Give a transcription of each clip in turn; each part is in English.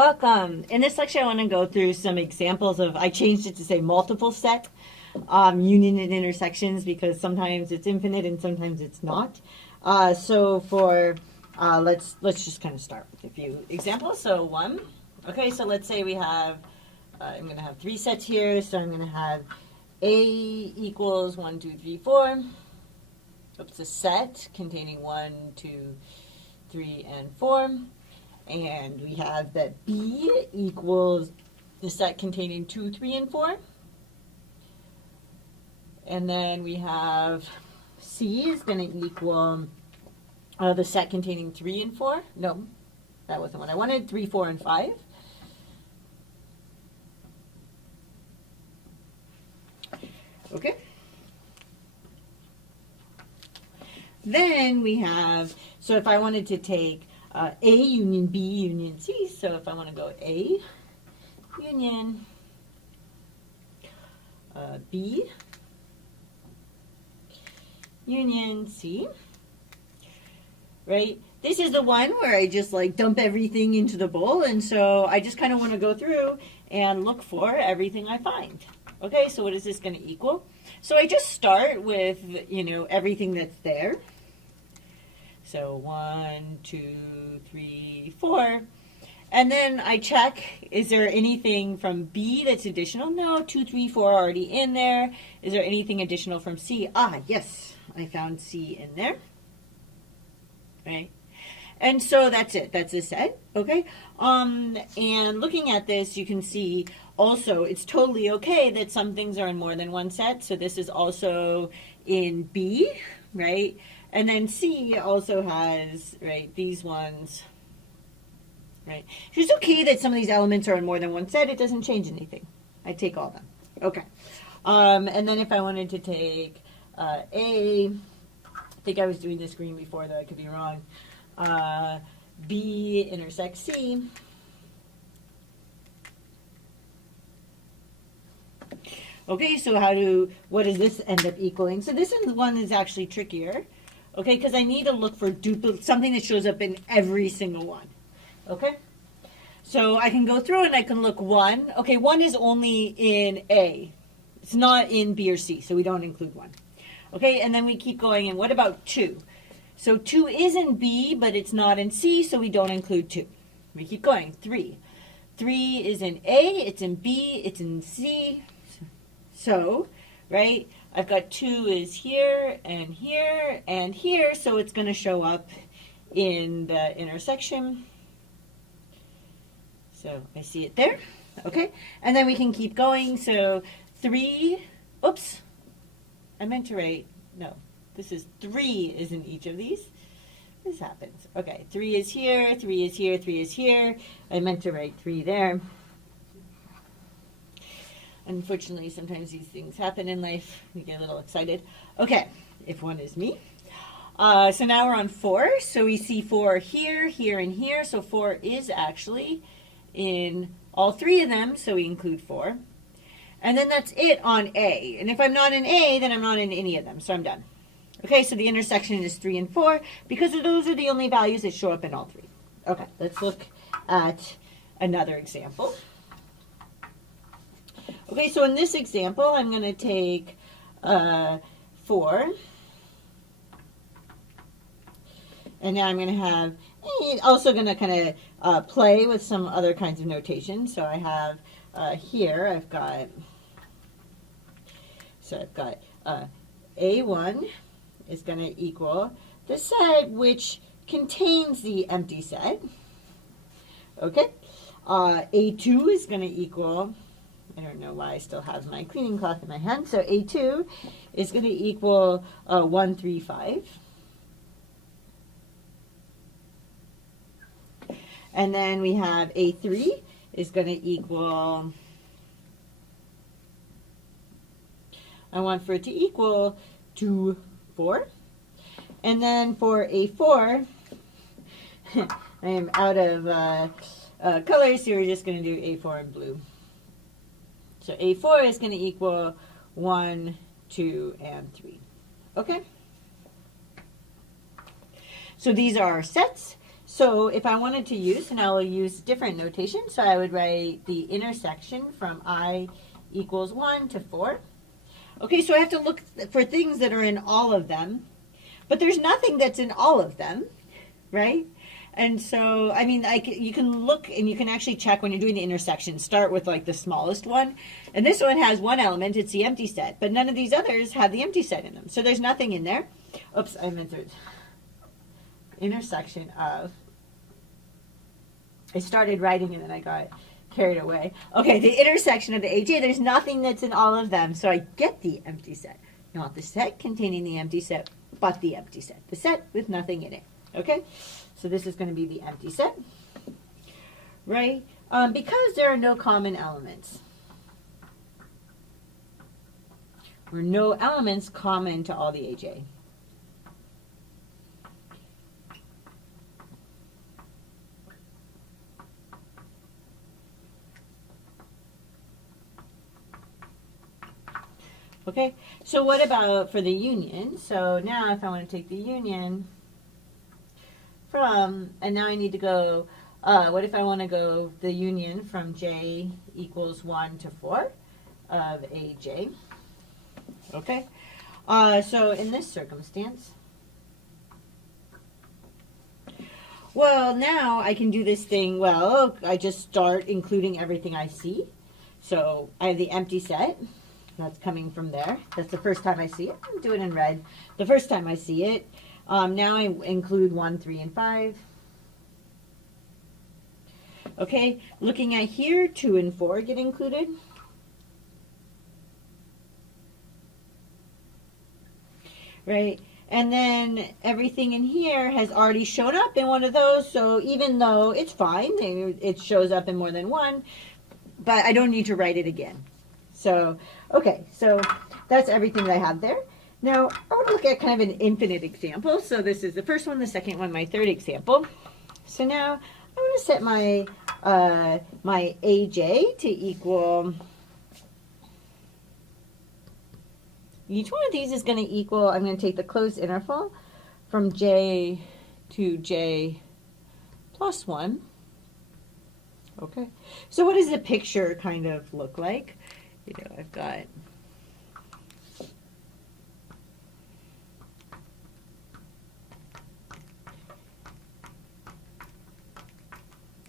Welcome. In this lecture, I want to go through some examples of, I changed it to say multiple set, union and intersections, because sometimes it's infinite and sometimes it's not. Let's just kind of start with a few examples. So one, okay, so let's say we have, I'm going to have three sets here. So I'm going to have A equals 1, 2, 3, 4. Oops, a set containing 1, 2, 3, and 4. And we have that B equals the set containing 2, 3, and 4. And then we have C is going to equal the set containing 3 and 4. No, that wasn't what I wanted. 3, 4, and 5. Okay. Then we have, so if I wanted to take A union B union C, so if I want to go A union B union C, right? This is the one where I just like dump everything into the bowl, and so I just kind of want to go through and look for everything I find. Okay, so what is this going to equal? So I just start with, everything that's there. So 1, 2, 3, 4. And then I check, is there anything from B that's additional? No, 2, 3, 4 are already in there. Is there anything additional from C? Yes, I found C in there. Right? And so that's it. That's the set. Okay? And looking at this, you can see also it's totally okay that some things are in more than one set. So this is also in B, right? And then C also has, right, these ones, right? So it's okay that some of these elements are in more than one set. It doesn't change anything. I take all of them. Okay. And then if I wanted to take A, I think I was doing this green before, though I could be wrong. B intersects C. Okay, so what does this end up equaling? So this one is actually trickier. Okay, because I need to look for something that shows up in every single one. Okay? So I can go through and I can look 1. Okay, 1 is only in A. It's not in B or C, so we don't include 1. Okay, and then we keep going, and what about 2? So 2 is in B, but it's not in C, so we don't include 2. We keep going. 3. 3 is in A, it's in B, it's in C. So, right? I've got 2 is here, and here, and here, so it's going to show up in the intersection. So I see it there, okay? And then we can keep going. So 3, oops, I meant to write, no, this is 3 is in each of these. This happens. Okay, 3 is here, 3 is here, 3 is here. I meant to write 3 there. Unfortunately, sometimes these things happen in life. We get a little excited. Okay, if 1 is me. So now we're on 4. So we see 4 here, here, and here. So 4 is actually in all 3 of them, so we include 4. And then that's it on A. And if I'm not in A, then I'm not in any of them, so I'm done. Okay, so the intersection is 3 and 4, because those are the only values that show up in all 3. Okay, let's look at another example. Okay, so in this example, I'm going to take 4. And now I'm going to have, also going to kind of play with some other kinds of notation. So I have here, I've got A1 is going to equal the set which contains the empty set. Okay, A2 is going to equal, I don't know why I still have my cleaning cloth in my hand. So A2 is going to equal 1, 3, 5. And then we have A3 is going to equal, I want for it to equal 2, 4. And then for A4, I am out of colors, so we're just going to do A4 in blue. So A4 is going to equal 1, 2, and 3. Okay? So these are our sets. So if I wanted to use, and I will use different notation, so I would write the intersection from I equals 1 to 4. Okay, so I have to look for things that are in all of them, but there's nothing that's in all of them, right? And so, I mean, you can look and you can actually check when you're doing the intersection, start with like the smallest one. And this one has one element, it's the empty set, but none of these others have the empty set in them. So there's nothing in there. Oops, I meant to. Intersection of. I started writing and then I got carried away. Okay, the intersection of the AJ, there's nothing that's in all of them. So I get the empty set. Not the set containing the empty set, but the empty set. The set with nothing in it. Okay? So this is going to be the empty set, right? Because there are no common elements, or no elements common to all the AJ. Okay, so what about for the union? So now if I want to take the union from, and now I need to go, what if I want to go the union from J equals 1 to 4 of AJ? Okay, so in this circumstance, well, now I can do this thing, well, I just start including everything I see. So I have the empty set. That's coming from there. That's the first time I see it. I'm doing it in red. The first time I see it. Now I include 1, 3, and 5. Okay, looking at here, 2 and 4 get included. Right, and then everything in here has already shown up in one of those, so even though it's fine, it shows up in more than one, but I don't need to write it again. So, okay, so that's everything that I have there. Now, I want to look at kind of an infinite example. So this is the first one, the second one, my third example. So now I want to set my my AJ to equal, each one of these is going to equal, I'm going to take the closed interval from J to J plus 1. Okay, so what does the picture kind of look like? You know, I've got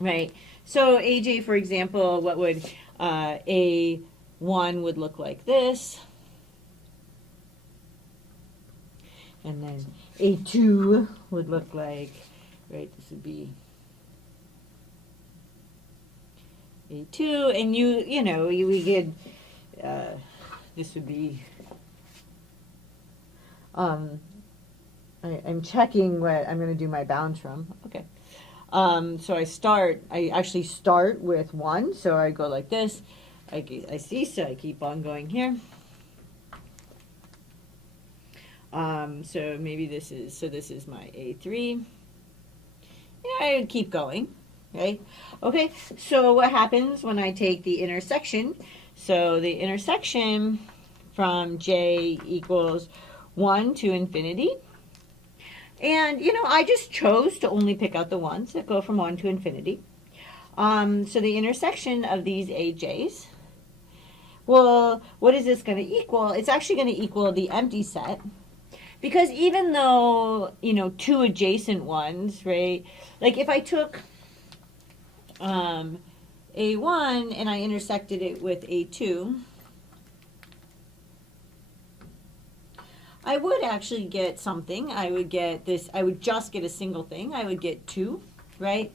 right. So AJ, for example, what would A1 would look like this, and then A2 would look like, right? This would be A2, and you know, we could, this would be, I'm checking what I'm going to do my bounds from. Okay. So I actually start with 1, so I go like this. I see, so I keep on going here. So maybe this is my A3. Yeah, I keep going. Right? Okay, so what happens when I take the intersection? So the intersection from J equals 1 to infinity. And, you know, I just chose to only pick out the ones that go from 1 to infinity. So the intersection of these AJs, well, what is this going to equal? It's actually going to equal the empty set. Because even though, you know, 2 adjacent ones, right? Like if I took A1 and I intersected it with A2, I would actually get something. I would get this, I would just get a single thing. I would get 2, right?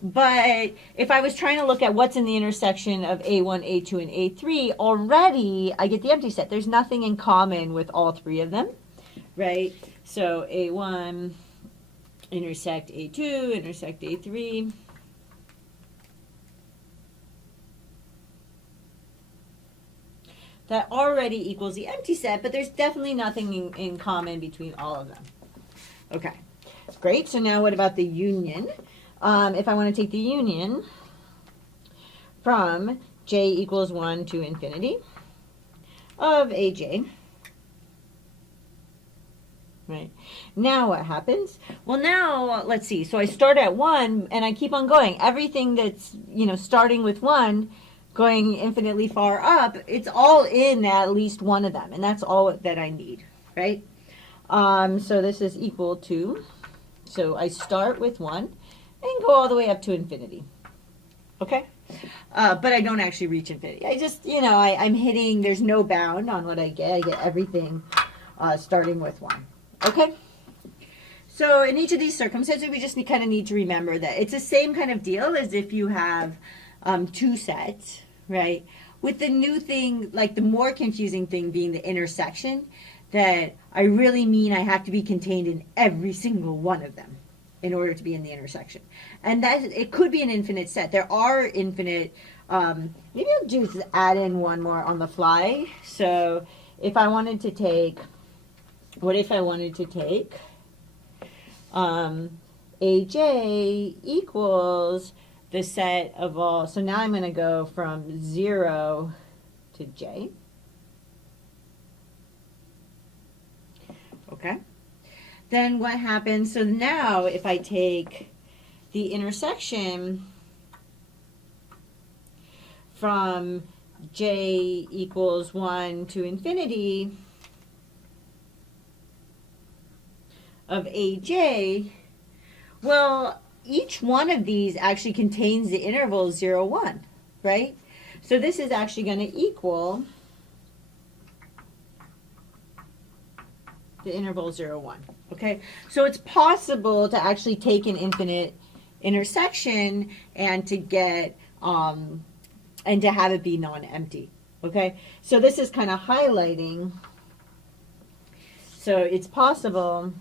But if I was trying to look at what's in the intersection of A1, A2, and A3, already I get the empty set. There's nothing in common with all 3 of them, right? So A1 intersect A2, intersect A3. That already equals the empty set, but there's definitely nothing in common between all of them. Okay, great. So now what about the union? If I want to take the union from J equals 1 to infinity of AJ, right? Now what happens? Well, now let's see. So I start at 1 and I keep on going. Everything that's, starting with 1, going infinitely far up, it's all in at least one of them. And that's all that I need, right? So this is equal to, so I start with 1 and go all the way up to infinity. Okay? But I don't actually reach infinity. I just, I'm hitting, there's no bound on what I get. I get everything starting with 1. Okay? So in each of these circumstances, we just kind of need to remember that it's the same kind of deal as if you have 2 sets, right? With the new thing, like the more confusing thing being the intersection, that I really mean I have to be contained in every single one of them in order to be in the intersection. And that it could be an infinite set. There are infinite, maybe I'll just add in one more on the fly. So if I wanted to take, what if I wanted to take AJ equals the set of all, so now I'm going to go from 0 to J. Okay. Then what happens, so now if I take the intersection from J equals 1 to infinity of AJ, well, each one of these actually contains the interval 0, 1, right? So this is actually going to equal the interval 0, 1. Okay, so it's possible to actually take an infinite intersection and to get and to have it be non-empty. Okay, so this is kind of highlighting. So it's possible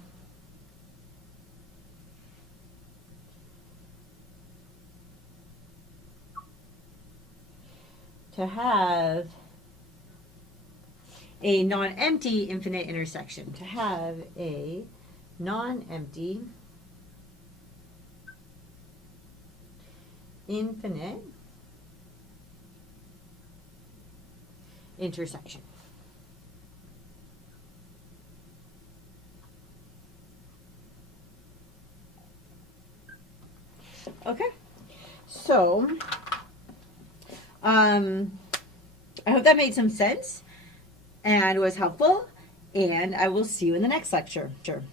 to have a non-empty infinite intersection, to have a non-empty infinite intersection. Okay, so I hope that made some sense and was helpful, and I will see you in the next lecture. Sure.